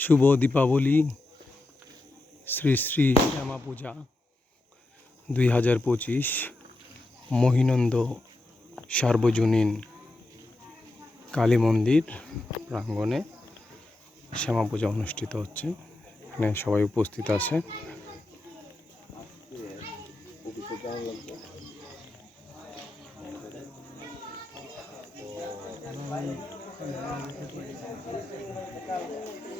শুভ দীপাবলি শ্রী শ্রী শ্যামা পূজা দুই হাজার পঁচিশ মহিনন্দ সার্বজনীন কালী মন্দির প্রাঙ্গণে শ্যামা পূজা অনুষ্ঠিত হচ্ছে। এখানে সবাই উপস্থিত আছে। এই তনুশ্রী,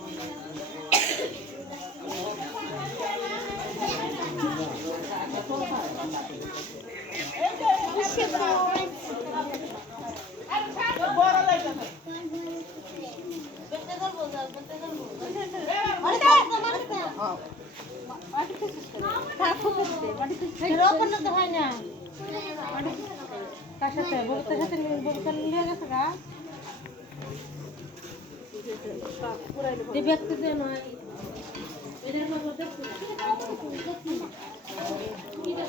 দাম দিন। কার সাথে বলতে সাথে নিয়ে গেছে গা ব্যক্তি Kita.